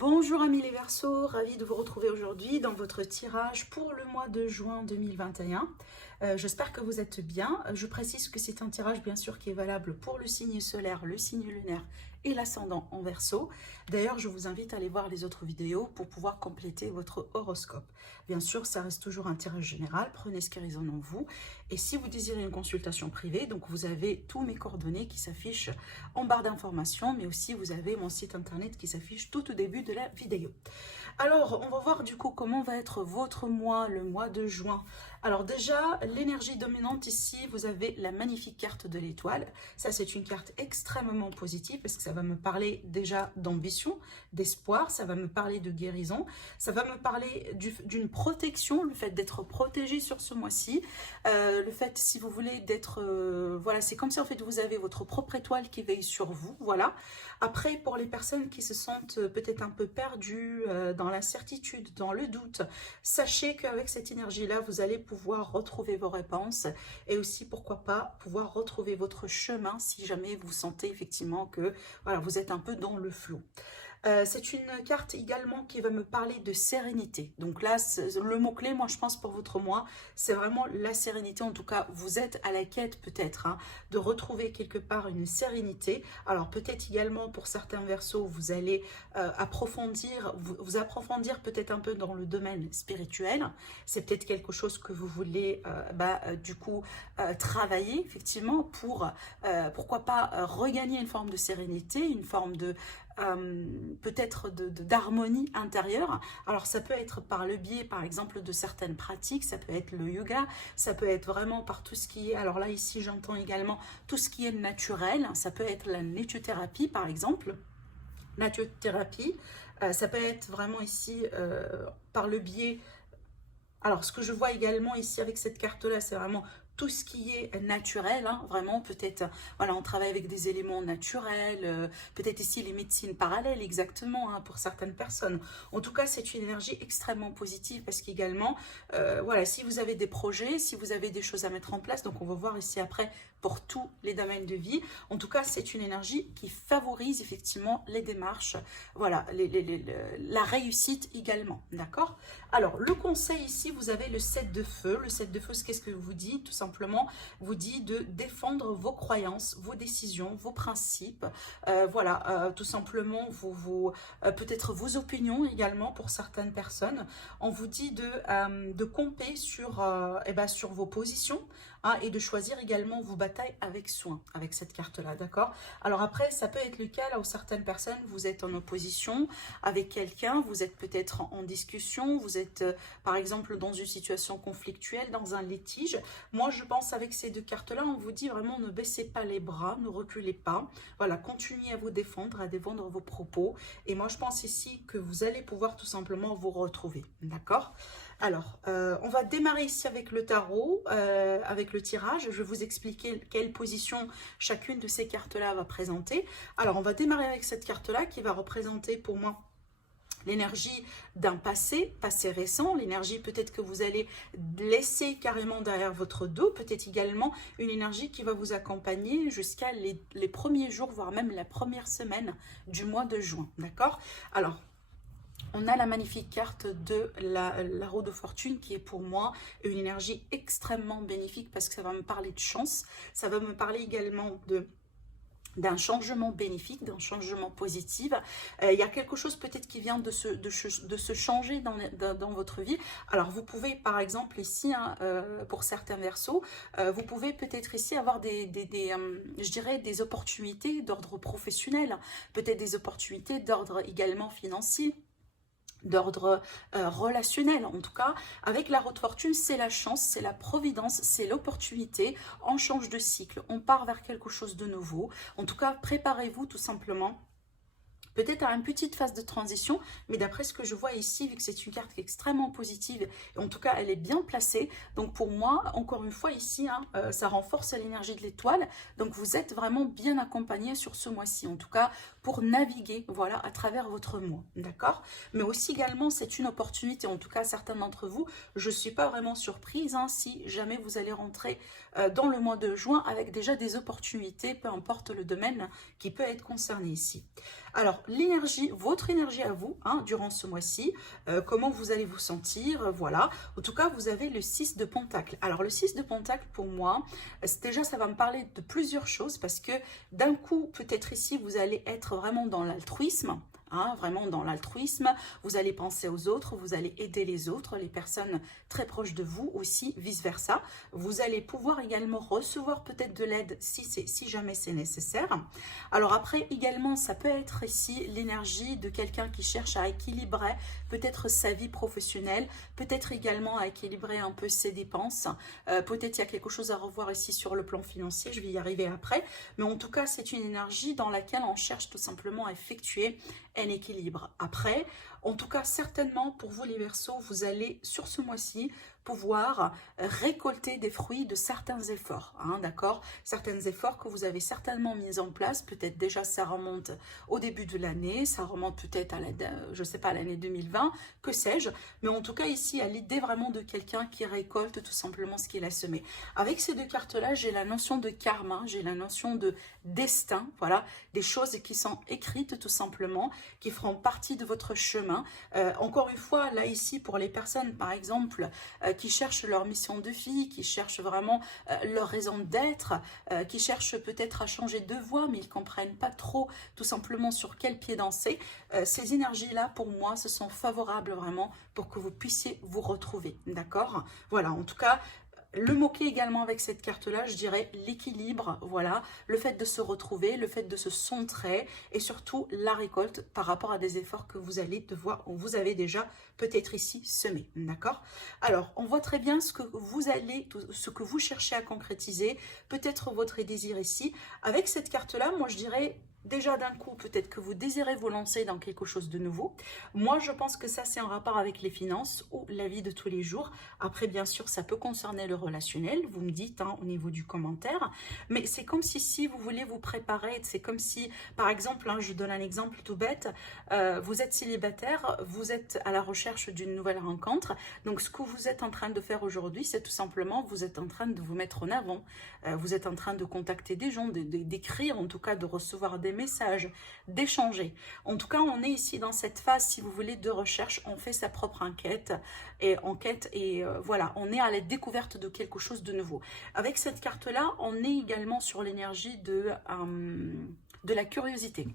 Bonjour amis les Verseaux, ravi de vous retrouver aujourd'hui dans votre tirage pour le mois de juin 2021. J'espère que vous êtes bien. Je précise que c'est un tirage bien sûr qui est valable pour le signe solaire, le signe lunaire et l'ascendant en Verseau. D'ailleurs, je vous invite à aller voir les autres vidéos pour pouvoir compléter votre horoscope. Bien sûr, ça reste toujours un tirage général, prenez ce qui résonne en vous. Et si vous désirez une consultation privée, donc vous avez tous mes coordonnées qui s'affichent en barre d'informations, mais aussi vous avez mon site internet qui s'affiche tout au début de la vidéo. Alors, on va voir du coup comment va être votre mois, le mois de juin. Alors déjà, l'énergie dominante ici, vous avez la magnifique carte de l'étoile. Ça, c'est une carte extrêmement positive parce que ça va me parler déjà d'ambition, d'espoir, ça va me parler de guérison, ça va me parler d'une protection, le fait d'être protégé sur ce mois-ci, le fait, si vous voulez, d'être... voilà, c'est comme si en fait vous avez votre propre étoile qui veille sur vous, voilà. Après, pour les personnes qui se sentent peut-être un peu perdues dans l'incertitude, dans le doute, sachez qu'avec cette énergie-là, vous allez pouvoir retrouver vos réponses et aussi, pourquoi pas, pouvoir retrouver votre chemin si jamais vous sentez effectivement que voilà, vous êtes un peu dans le flou. C'est une carte également qui va me parler de sérénité. Donc là, le mot-clé, moi je pense pour votre mois, c'est vraiment la sérénité. En tout cas, vous êtes à la quête peut-être de retrouver quelque part une sérénité. Alors peut-être également pour certains Verseaux, vous allez approfondir, vous approfondir peut-être un peu dans le domaine spirituel. C'est peut-être quelque chose que vous voulez du coup travailler effectivement pour, pourquoi pas, regagner une forme de sérénité, une forme de peut-être d'harmonie intérieure. Alors ça peut être par le biais par exemple de certaines pratiques, ça peut être le yoga, ça peut être vraiment par tout ce qui est, alors là ici j'entends également tout ce qui est naturel, ça peut être la naturothérapie par exemple, naturothérapie, ça peut être vraiment ici par le biais. Alors, ce que je vois également ici avec cette carte-là, c'est vraiment tout ce qui est naturel, vraiment, peut-être, voilà, on travaille avec des éléments naturels, peut-être ici les médecines parallèles, exactement, pour certaines personnes. En tout cas, c'est une énergie extrêmement positive parce qu'également, voilà, si vous avez des projets, si vous avez des choses à mettre en place, donc on va voir ici après pour tous les domaines de vie, en tout cas, c'est une énergie qui favorise effectivement les démarches, voilà, la réussite également, d'accord? Alors, le conseil ici, vous avez le 7 de feu. Le 7 de feu, qu'est-ce que vous dit? Tout simplement, vous dit de défendre vos croyances, vos décisions, vos principes. Voilà, tout simplement, peut-être vos opinions également pour certaines personnes. On vous dit de camper sur vos positions et de choisir également vos batailles avec soin, avec cette carte-là, d'accord? Alors après, ça peut être le cas là où certaines personnes, vous êtes en opposition avec quelqu'un, vous êtes peut-être en discussion, vous êtes par exemple dans une situation conflictuelle, dans un litige. Moi je pense avec ces deux cartes là, on vous dit vraiment ne baissez pas les bras, ne reculez pas, voilà, continuez à vous défendre, à défendre vos propos, et moi je pense ici que vous allez pouvoir tout simplement vous retrouver, d'accord? Alors, on va démarrer ici avec le tarot, avec le tirage. Je vais vous expliquer quelle position chacune de ces cartes-là va présenter. Alors, on va démarrer avec cette carte-là qui va représenter pour moi l'énergie d'un passé récent, l'énergie peut-être que vous allez laisser carrément derrière votre dos, peut-être également une énergie qui va vous accompagner jusqu'à les premiers jours, voire même la première semaine du mois de juin, d'accord? Alors, on a la magnifique carte de la roue de fortune qui est pour moi une énergie extrêmement bénéfique parce que ça va me parler de chance, ça va me parler également d'un changement bénéfique, d'un changement positif. Il y a quelque chose peut-être qui vient de se changer dans votre vie. Alors vous pouvez par exemple ici, pour certains Verseaux, vous pouvez peut-être ici avoir je dirais des opportunités d'ordre professionnel, peut-être des opportunités d'ordre également financier, d'ordre relationnel. En tout cas, avec la roue de fortune, c'est la chance, c'est la providence, c'est l'opportunité. On change de cycle, on part vers quelque chose de nouveau. En tout cas, préparez-vous tout simplement peut-être à une petite phase de transition, mais d'après ce que je vois ici, vu que c'est une carte qui est extrêmement positive, et en tout cas elle est bien placée, donc pour moi, encore une fois ici, ça renforce l'énergie de l'étoile, donc vous êtes vraiment bien accompagné sur ce mois-ci, en tout cas pour naviguer, voilà, à travers votre mois, d'accord? Mais aussi également, c'est une opportunité, en tout cas certains d'entre vous, je ne suis pas vraiment surprise si jamais vous allez rentrer dans le mois de juin avec déjà des opportunités, peu importe le domaine qui peut être concerné ici. Alors, Alors, l'énergie, votre énergie à vous, hein, durant ce mois-ci, comment vous allez vous sentir, voilà. En tout cas, vous avez le 6 de Pentacle. Alors, le 6 de Pentacle, pour moi, déjà, ça va me parler de plusieurs choses parce que d'un coup, peut-être ici, vous allez être vraiment dans l'altruisme. Hein, vraiment dans l'altruisme, vous allez penser aux autres, vous allez aider les autres, les personnes très proches de vous aussi, vice-versa. Vous allez pouvoir également recevoir peut-être de l'aide si jamais c'est nécessaire. Alors après, également, ça peut être ici l'énergie de quelqu'un qui cherche à équilibrer peut-être sa vie professionnelle, peut-être également à équilibrer un peu ses dépenses. Peut-être il y a quelque chose à revoir ici sur le plan financier, je vais y arriver après. Mais en tout cas, c'est une énergie dans laquelle on cherche tout simplement à effectuer un équilibre. Après, en tout cas, certainement pour vous les Verseaux, vous allez sur ce mois-ci pouvoir récolter des fruits de certains efforts, hein, d'accord? Certains efforts que vous avez certainement mis en place, peut-être déjà ça remonte au début de l'année, ça remonte peut-être à je sais pas, l'année 2020, que sais-je, mais en tout cas ici, à l'idée vraiment de quelqu'un qui récolte tout simplement ce qu'il a semé. Avec ces deux cartes-là, j'ai la notion de karma, j'ai la notion de destin, voilà, des choses qui sont écrites tout simplement, qui feront partie de votre chemin. Encore une fois, là ici, pour les personnes, par exemple, qui cherchent leur mission de vie, qui cherchent vraiment leur raison d'être, qui cherchent peut-être à changer de voie, mais ils ne comprennent pas trop tout simplement sur quel pied danser. Ces énergies-là, pour moi, ce sont favorables vraiment pour que vous puissiez vous retrouver, d'accord? Voilà, en tout cas, le mot-clé également avec cette carte-là, je dirais l'équilibre, voilà, le fait de se retrouver, le fait de se centrer et surtout la récolte par rapport à des efforts que vous allez devoir, ou vous avez déjà peut-être ici semé, d'accord? Alors, on voit très bien ce que vous cherchez à concrétiser, peut-être votre désir ici. Avec cette carte-là, moi je dirais déjà d'un coup, peut-être que vous désirez vous lancer dans quelque chose de nouveau. Moi, je pense que ça, c'est en rapport avec les finances ou la vie de tous les jours. Après, bien sûr, ça peut concerner le relationnel. Vous me dites hein, au niveau du commentaire. Mais c'est comme si vous voulez vous préparer. C'est comme si, par exemple, hein, je donne un exemple tout bête. Vous êtes célibataire, vous êtes à la recherche d'une nouvelle rencontre. Donc, ce que vous êtes en train de faire aujourd'hui, c'est tout simplement, vous êtes en train de vous mettre en avant. Vous êtes en train de contacter des gens, d'écrire, en tout cas, de recevoir des messages, d'échanger. En tout cas, on est ici dans cette phase, si vous voulez, de recherche. On fait sa propre enquête et voilà, on est à la découverte de quelque chose de nouveau. Avec cette carte-là, on est également sur l'énergie de la curiosité.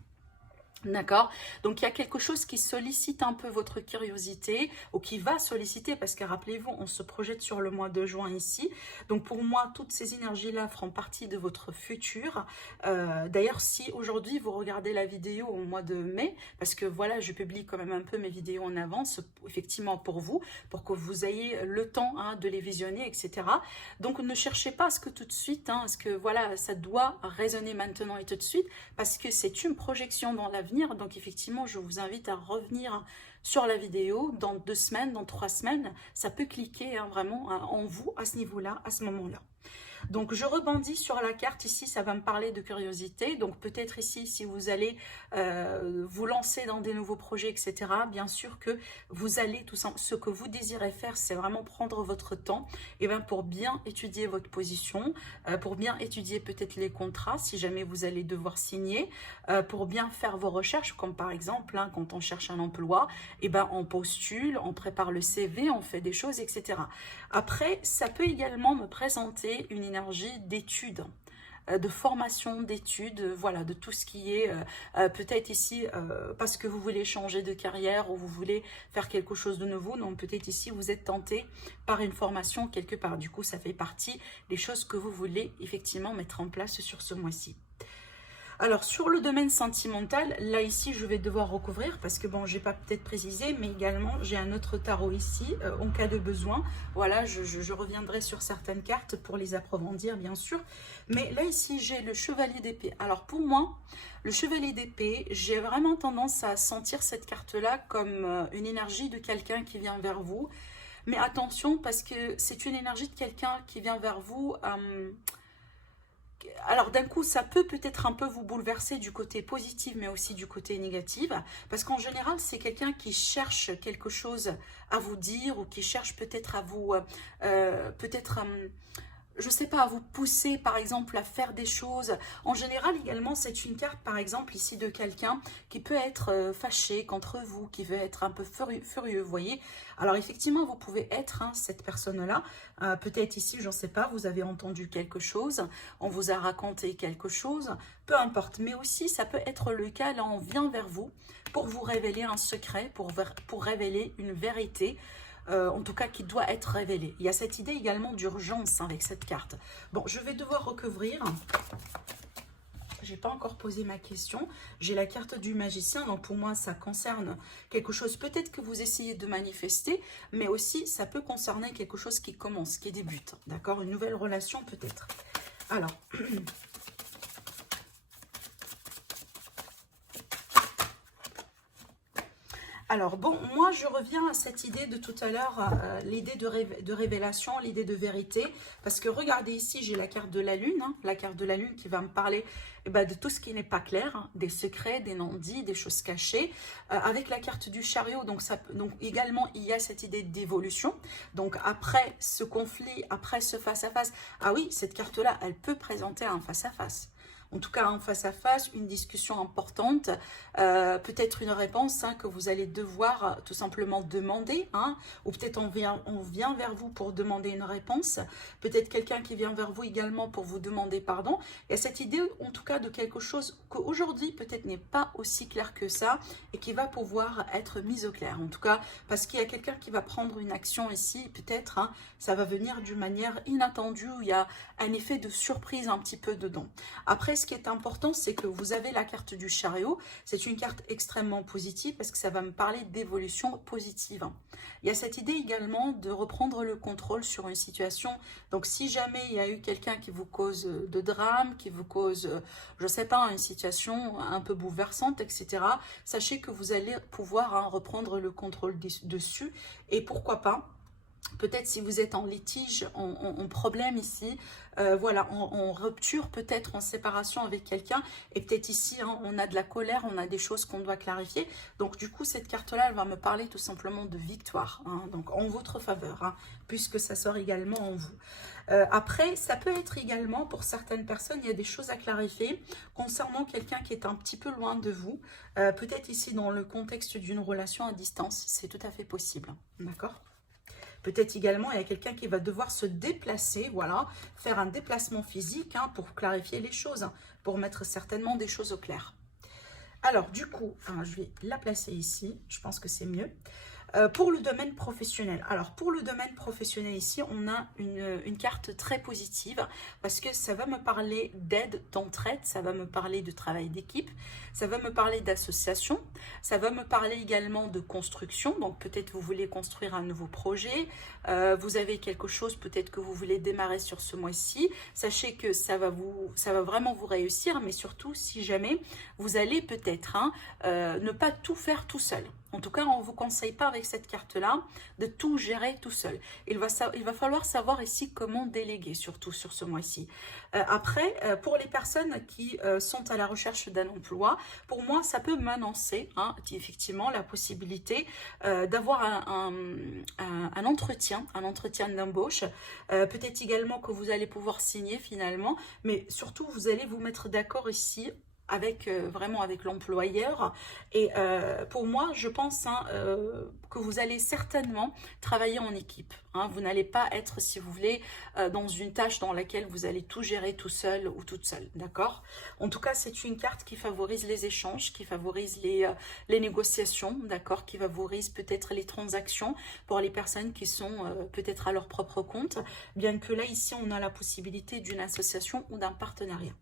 D'accord? Donc, il y a quelque chose qui sollicite un peu votre curiosité ou qui va solliciter parce que rappelez-vous, on se projette sur le mois de juin ici. Donc, pour moi, toutes ces énergies-là feront partie de votre futur. D'ailleurs, si aujourd'hui, vous regardez la vidéo au mois de mai, parce que voilà, je publie quand même un peu mes vidéos en avance, effectivement pour vous, pour que vous ayez le temps hein, de les visionner, etc. Donc, ne cherchez pas à ce que tout de suite, hein, parce que voilà, ça doit résonner maintenant et tout de suite, parce que c'est une projection dans l'avenir. Donc effectivement, je vous invite à revenir sur la vidéo dans 2 semaines, dans 3 semaines. Ça peut cliquer hein, vraiment hein, en vous à ce niveau-là, à ce moment-là. Donc, je rebondis sur la carte ici, ça va me parler de curiosité. Donc, peut-être ici, si vous allez vous lancer dans des nouveaux projets, etc., bien sûr que vous allez, tout ça, ce que vous désirez faire, c'est vraiment prendre votre temps et bien, pour bien étudier votre position, pour bien étudier peut-être les contrats, si jamais vous allez devoir signer, pour bien faire vos recherches, comme par exemple, hein, quand on cherche un emploi, et ben, on postule, on prépare le CV, on fait des choses, etc. Après, ça peut également me présenter une énergie d'études, de formation, d'études, voilà, de tout ce qui est peut-être ici parce que vous voulez changer de carrière ou vous voulez faire quelque chose de nouveau. Donc peut-être ici vous êtes tenté par une formation quelque part. Du coup, ça fait partie des choses que vous voulez effectivement mettre en place sur ce mois-ci. Alors, sur le domaine sentimental, là, ici, je vais devoir recouvrir parce que, bon, j'ai pas peut-être précisé, mais également, j'ai un autre tarot ici, en cas de besoin. Voilà, je reviendrai sur certaines cartes pour les approfondir, bien sûr. Mais là, ici, j'ai le chevalier d'épée. Alors, pour moi, le chevalier d'épée, j'ai vraiment tendance à sentir cette carte-là comme une énergie de quelqu'un qui vient vers vous. Mais attention, parce que c'est une énergie de quelqu'un qui vient vers vous... alors d'un coup, ça peut peut-être un peu vous bouleverser du côté positif, mais aussi du côté négatif, parce qu'en général, c'est quelqu'un qui cherche quelque chose à vous dire ou qui cherche peut-être à vous, je sais pas, à vous pousser par exemple à faire des choses. En général également, c'est une carte par exemple ici de quelqu'un qui peut être fâché contre vous, qui veut être un peu furieux, vous voyez. Alors effectivement, vous pouvez être hein, cette personne-là. Peut-être ici, je ne sais pas, vous avez entendu quelque chose, on vous a raconté quelque chose, peu importe. Mais aussi, ça peut être le cas, là on vient vers vous pour révéler un secret, pour révéler une vérité. En tout cas qui doit être révélée. Il y a cette idée également d'urgence avec cette carte. Bon, je vais devoir recouvrir. J'ai pas encore posé ma question. J'ai la carte du magicien, donc pour moi ça concerne quelque chose peut-être que vous essayez de manifester, mais aussi ça peut concerner quelque chose qui commence, qui débute, d'accord? Une nouvelle relation peut-être. Alors, alors, bon, moi, je reviens à cette idée de tout à l'heure, l'idée de révélation, l'idée de vérité. Parce que regardez ici, j'ai la carte de la Lune, hein, la carte de la Lune qui va me parler de tout ce qui n'est pas clair, hein, des secrets, des non-dits, des choses cachées. Avec la carte du chariot, donc également, il y a cette idée d'évolution. Donc, après ce conflit, après ce face-à-face, ah oui, cette carte-là, elle peut présenter un face-à-face. En tout cas, en face à face, une discussion importante, peut-être une réponse hein, que vous allez devoir tout simplement demander, hein, ou peut-être on vient vers vous pour demander une réponse, peut-être quelqu'un qui vient vers vous également pour vous demander pardon. Il y a cette idée, en tout cas, de quelque chose qu'aujourd'hui, peut-être n'est pas aussi clair que ça, et qui va pouvoir être mise au clair. En tout cas, parce qu'il y a quelqu'un qui va prendre une action ici, peut-être, hein, ça va venir d'une manière inattendue, où il y a un effet de surprise un petit peu dedans. Après, ce qui est important, c'est que vous avez la carte du chariot. C'est une carte extrêmement positive parce que ça va me parler d'évolution positive. Il y a cette idée également de reprendre le contrôle sur une situation. Donc, si jamais il y a eu quelqu'un qui vous cause de drame, qui vous cause, je ne sais pas, une situation un peu bouleversante, etc., sachez que vous allez pouvoir hein, reprendre le contrôle dessus. Et pourquoi pas, peut-être si vous êtes en litige, en problème ici, voilà, en rupture, peut-être en séparation avec quelqu'un, et peut-être ici, hein, on a de la colère, on a des choses qu'on doit clarifier. Donc du coup, cette carte-là, elle va me parler tout simplement de victoire, hein, donc en votre faveur, hein, puisque ça sort également en vous. Après, ça peut être également, pour certaines personnes, il y a des choses à clarifier concernant quelqu'un qui est un petit peu loin de vous, peut-être ici dans le contexte d'une relation à distance, c'est tout à fait possible, d'accord ? Peut-être également, il y a quelqu'un qui va devoir se déplacer, voilà, faire un déplacement physique hein, pour clarifier les choses, hein, pour mettre certainement des choses au clair. Alors, du coup, je vais la placer ici, je pense que c'est mieux. Pour le domaine professionnel. Alors, pour le domaine professionnel ici, on a une carte très positive parce que ça va me parler d'aide, d'entraide, ça va me parler de travail d'équipe, ça va me parler d'association, ça va me parler également de construction. Donc, peut-être vous voulez construire un nouveau projet, vous avez quelque chose peut-être que vous voulez démarrer sur ce mois-ci. Sachez que ça va vraiment vous réussir, mais surtout si jamais vous allez peut-être hein, ne pas tout faire tout seul. En tout cas, on ne vous conseille pas avec cette carte-là de tout gérer tout seul. Il va falloir savoir ici comment déléguer, surtout sur ce mois-ci. Après, pour les personnes qui sont à la recherche d'un emploi, pour moi, ça peut m'annoncer hein, effectivement la possibilité d'avoir un entretien d'embauche. Peut-être également que vous allez pouvoir signer finalement, mais surtout, vous allez vous mettre d'accord ici avec vraiment avec l'employeur et pour moi je pense hein, que vous allez certainement travailler en équipe hein. Vous n'allez pas être si vous voulez dans une tâche dans laquelle vous allez tout gérer tout seul ou toute seule, d'accord? En tout cas c'est une carte qui favorise les échanges, qui favorise les négociations, d'accord, qui favorise peut-être les transactions pour les personnes qui sont peut-être à leur propre compte, bien que là ici on a la possibilité d'une association ou d'un partenariat.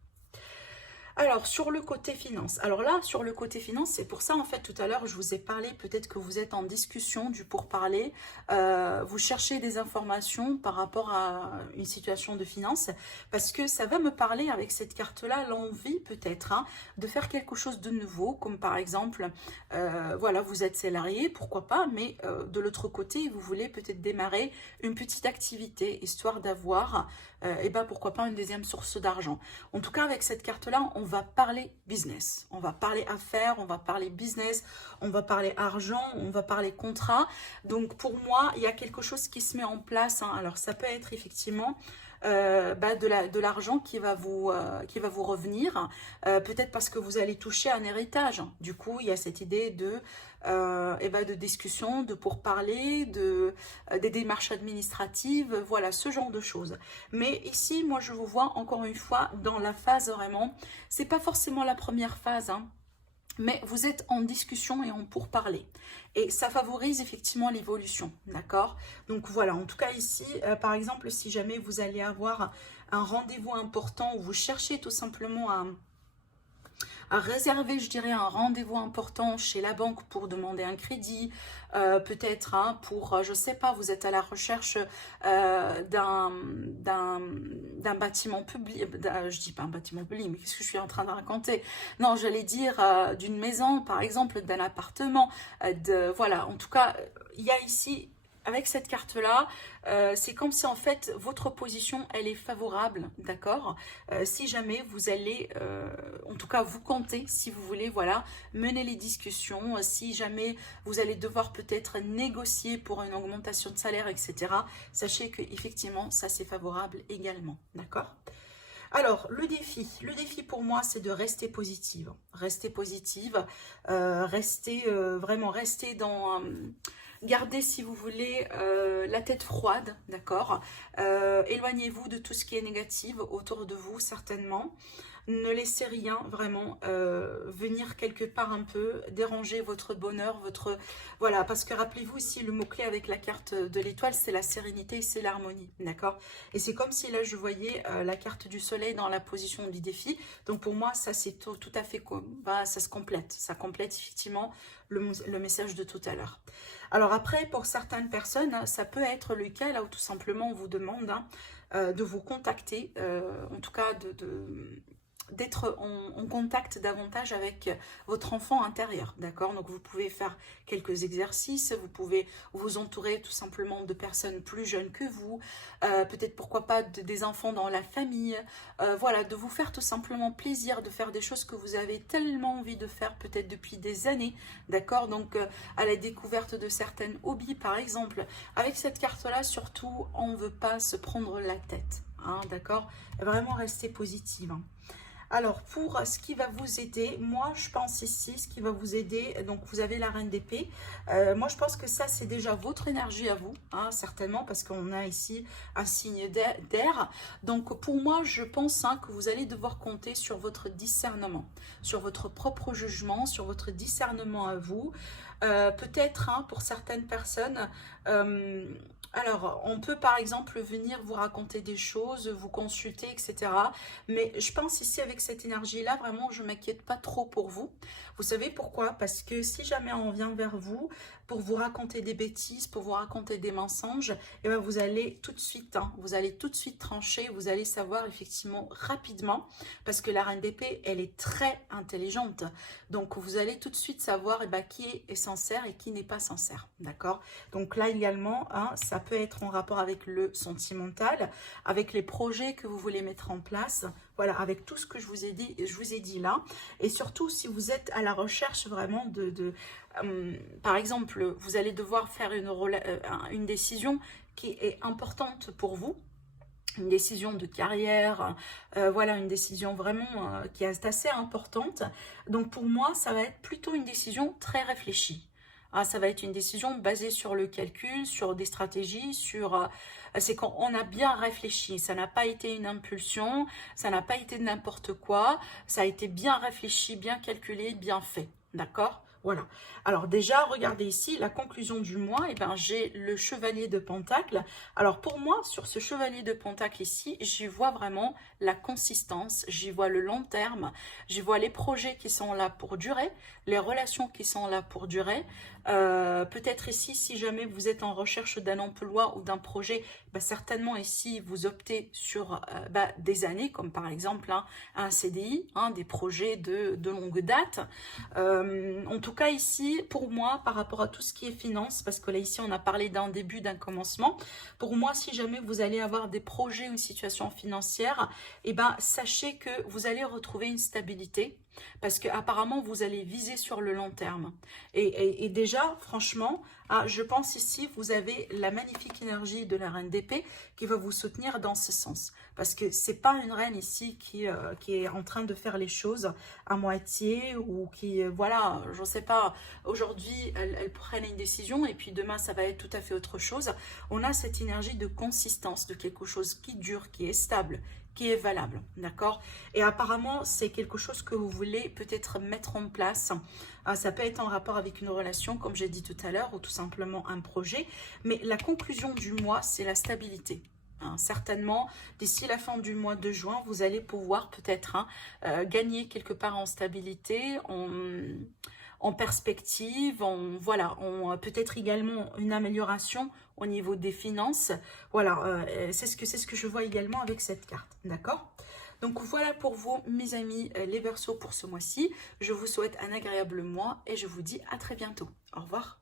Alors, sur le côté finance. Alors là, sur le côté finance, c'est pour ça, en fait, tout à l'heure, je vous ai parlé, peut-être que vous êtes en discussion du pourparler. Vous cherchez des informations par rapport à une situation de finance, parce que ça va me parler, avec cette carte-là, l'envie, peut-être, hein, de faire quelque chose de nouveau, comme par exemple, voilà, vous êtes salarié, pourquoi pas, mais de l'autre côté, vous voulez peut-être démarrer une petite activité, histoire d'avoir, et ben pourquoi pas, une deuxième source d'argent. En tout cas, avec cette carte-là, on va parler business, on va parler affaires, on va parler business, on va parler argent, on va parler contrat. Donc pour moi, il y a quelque chose qui se met en place, hein. Alors ça peut être effectivement de l'argent qui va vous revenir, peut-être parce que vous allez toucher un héritage. Du coup, il y a cette idée de discussion, de pourparlers, des démarches administratives, voilà, ce genre de choses. Mais ici, moi, je vous vois encore une fois dans la phase vraiment, c'est pas forcément la première phase, hein, mais vous êtes en discussion et en pourparlers. Et ça favorise effectivement l'évolution, d'accord? Donc voilà, en tout cas ici, par exemple, si jamais vous allez avoir un rendez-vous important ou vous cherchez tout simplement à réserver, je dirais, un rendez-vous important chez la banque pour demander un crédit, peut-être hein, pour, je sais pas, vous êtes à la recherche d'un bâtiment public, je dis pas un bâtiment public, mais qu'est-ce que je suis en train de raconter? Non, j'allais dire d'une maison, par exemple, d'un appartement, voilà, en tout cas, il y a ici avec cette carte-là, c'est comme si en fait votre position elle est favorable, d'accord? Si jamais vous allez, en tout cas vous comptez, si vous voulez, voilà, mener les discussions, si jamais vous allez devoir peut-être négocier pour une augmentation de salaire, etc. Sachez que effectivement ça c'est favorable également, d'accord? Alors, le défi pour moi, c'est de rester positive. Rester positive, vraiment rester dans... gardez, si vous voulez, la tête froide, d'accord? Éloignez-vous de tout ce qui est négatif autour de vous, certainement. Ne laissez rien vraiment venir quelque part un peu déranger votre bonheur, votre... Voilà, parce que rappelez-vous ici, le mot-clé avec la carte de l'étoile, c'est la sérénité, c'est l'harmonie, d'accord? Et c'est comme si là, je voyais la carte du soleil dans la position du défi. Donc pour moi, ça c'est tout à fait... Bah, ça se complète, ça complète effectivement le message de tout à l'heure. Alors après, pour certaines personnes, ça peut être le cas là où tout simplement on vous demande hein, de vous contacter, en tout cas d'être en contact davantage avec votre enfant intérieur, d'accord? Donc vous pouvez faire quelques exercices, vous pouvez vous entourer tout simplement de personnes plus jeunes que vous, peut-être pourquoi pas des enfants dans la famille, voilà, de vous faire tout simplement plaisir, de faire des choses que vous avez tellement envie de faire peut-être depuis des années, d'accord? Donc à la découverte de certaines hobbies par exemple. Avec cette carte-là, surtout, on ne veut pas se prendre la tête, hein, d'accord? Vraiment rester positive, hein. Alors, pour ce qui va vous aider, moi, je pense ici, ce qui va vous aider, donc vous avez la reine d'épée. Moi, je pense que ça, c'est déjà votre énergie à vous, hein, certainement, parce qu'on a ici un signe d'air. Donc, pour moi, je pense hein, que vous allez devoir compter sur votre discernement, sur votre propre jugement, sur votre discernement à vous. Peut-être, hein, pour certaines personnes... alors, on peut par exemple venir vous raconter des choses, vous consulter, etc. Mais je pense ici avec cette énergie-là, vraiment, je ne m'inquiète pas trop pour vous. Vous savez pourquoi? Parce que si jamais on vient vers vous pour vous raconter des bêtises, pour vous raconter des mensonges, eh bien vous allez tout de suite, hein, vous allez tout de suite trancher, vous allez savoir effectivement rapidement, parce que la reine d'épée, elle est très intelligente. Donc, vous allez tout de suite savoir eh bien, qui est sincère et qui n'est pas sincère, d'accord? Donc là également, hein, ça peut être en rapport avec le sentimental, avec les projets que vous voulez mettre en place, voilà, avec tout ce que je vous ai dit là. Et surtout, si vous êtes à la recherche vraiment par exemple, vous allez devoir faire une décision qui est importante pour vous, une décision de carrière, voilà, une décision vraiment qui est assez importante. Donc pour moi, ça va être plutôt une décision très réfléchie. Ah, ça va être une décision basée sur le calcul, sur des stratégies, c'est quand on a bien réfléchi. Ça n'a pas été une impulsion, ça n'a pas été n'importe quoi. Ça a été bien réfléchi, bien calculé, bien fait. D'accord? Voilà. Alors déjà, regardez ici, la conclusion du mois, eh ben, j'ai le chevalier de Pentacle. Alors pour moi, sur ce chevalier de Pentacle ici, j'y vois vraiment la consistance, j'y vois le long terme, j'y vois les projets qui sont là pour durer, les relations qui sont là pour durer. Peut-être ici, si jamais vous êtes en recherche d'un emploi ou d'un projet, bah, certainement ici, vous optez sur des années, comme par exemple hein, un CDI, hein, des projets de longue date. En tout cas ici, pour moi, par rapport à tout ce qui est finance, parce que là ici, on a parlé d'un début, d'un commencement, pour moi, si jamais vous allez avoir des projets ou une situation financière, eh ben, sachez que vous allez retrouver une stabilité. parce que apparemment vous allez viser sur le long terme. Et déjà, franchement, je pense ici, vous avez la magnifique énergie de la reine d'épée qui va vous soutenir dans ce sens. Parce que c'est pas une reine ici qui est en train de faire les choses à moitié ou qui, voilà, je sais pas, aujourd'hui, elle prenne une décision et puis demain, ça va être tout à fait autre chose. On a cette énergie de consistance, de quelque chose qui dure, qui est stable, qui est valable, d'accord? Et apparemment, c'est quelque chose que vous voulez peut-être mettre en place. Ça peut être en rapport avec une relation, comme j'ai dit tout à l'heure, ou tout simplement un projet. Mais la conclusion du mois, c'est la stabilité. Certainement, d'ici la fin du mois de juin, vous allez pouvoir peut-être gagner quelque part en stabilité, en perspective, voilà, peut-être également une amélioration au niveau des finances. Voilà, c'est ce que je vois également avec cette carte, d'accord? Donc voilà pour vous, mes amis, les Verseaux pour ce mois-ci. Je vous souhaite un agréable mois et je vous dis à très bientôt. Au revoir.